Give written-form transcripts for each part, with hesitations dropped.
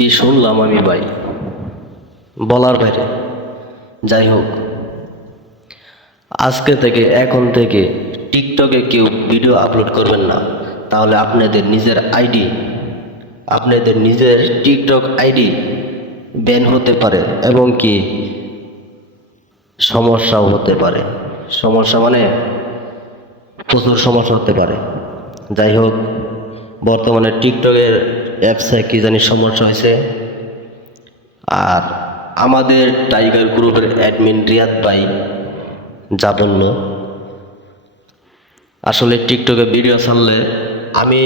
কি শুনলাম আমি ভাই, বলার বাইরে। যাই হোক, আজকে থেকে এখন থেকে টিকটকে কেউ ভিডিও আপলোড করবেন না, তাহলে আপনাদের নিজের টিকটক আইডি ব্যান হতে পারে এবং কি সমস্যাও হতে পারে। সমস্যা মানে প্রচুর সমস্যা হতে পারে। যাই হোক, বর্তমানে টিকটকের অ্যাপসে কি জানি সমস্যা হয়েছে। আর আমাদের টাইগার গ্রুপের অ্যাডমিন রিয়াদ ভাই যা বলল, আসলে টিকটকে ভিডিও ছাড়লে আমি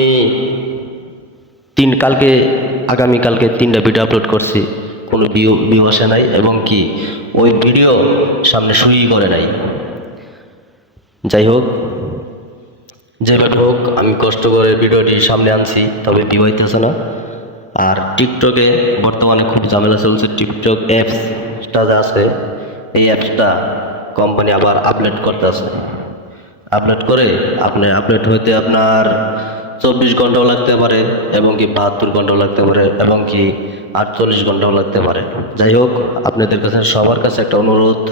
আগামীকালকে 3টা ভিডিও আপলোড করছি, কোনো ভিউ আসে নাই এবং কি ওই ভিডিও সামনে শুই করে নাই। যাই হোক, যেভাবে হোক আমি কষ্ট করে ভিডিওটি সামনে আনছি, তবে ভিউ হইতেছে না। আর টিকটকে বর্তমানে খুব ঝামেলা চলছে। টিকটক অ্যাপসটা যা আছে, এই অ্যাপসটা কোম্পানি আবার আপডেট করতেছে। আপডেট করে আপডেট হইতে আপনার 24 ঘন্টাও লাগতে পারে এবং কি 72 ঘন্টাও লাগতে পারে এবং কি 48 ঘন্টাও লাগতে পারে। যাই হোক, আপনাদের কাছে সবার কাছে একটা অনুরোধ,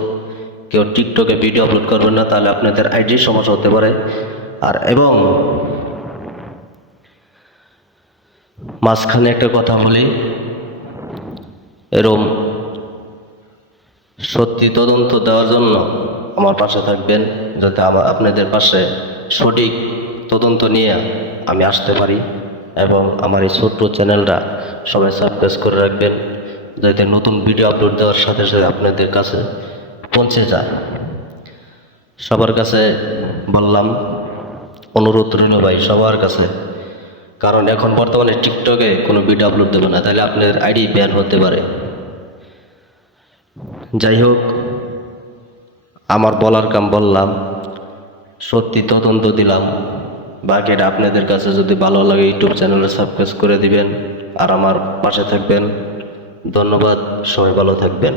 কেউ টিকটকে ভিডিও আপলোড করবেন না, তাহলে আপনাদের আইডির সমস্যা হতে পারে। আর এবং মাঝখানে একটা কথা বলি, এরম সত্যি তদন্ত দেওয়ার জন্য আমার পাশে থাকবেন, যাতে আপনাদের পাশে সঠিক তদন্ত নিয়ে আমি আসতে পারি। এবং আমার এই ছোট্ট চ্যানেলটা সবাই সাবস্ক্রাইব করে রাখবেন, যাতে নতুন ভিডিও আপলোড দেওয়ার সাথে সাথে আপনাদের কাছে পৌঁছে যায়। সবার কাছে বললাম, অনুরোধ রইল ভাই সবার কাছে, কারণ এখন বর্তমানে টিকটকে কোনো ভিডিও আপলোড দেবে না, তাহলে আপনার আইডি ব্যান হতে পারে। যাই হোক, আমার বলার কাম বললাম, সত্যি তদন্ত দিলাম। বাকিটা আপনাদের কাছে যদি ভালো লাগে ইউটিউব চ্যানেলে সাবস্ক্রাইব করে দিবেন আর আমার পাশে থাকবেন। ধন্যবাদ, সবাই ভালো থাকবেন।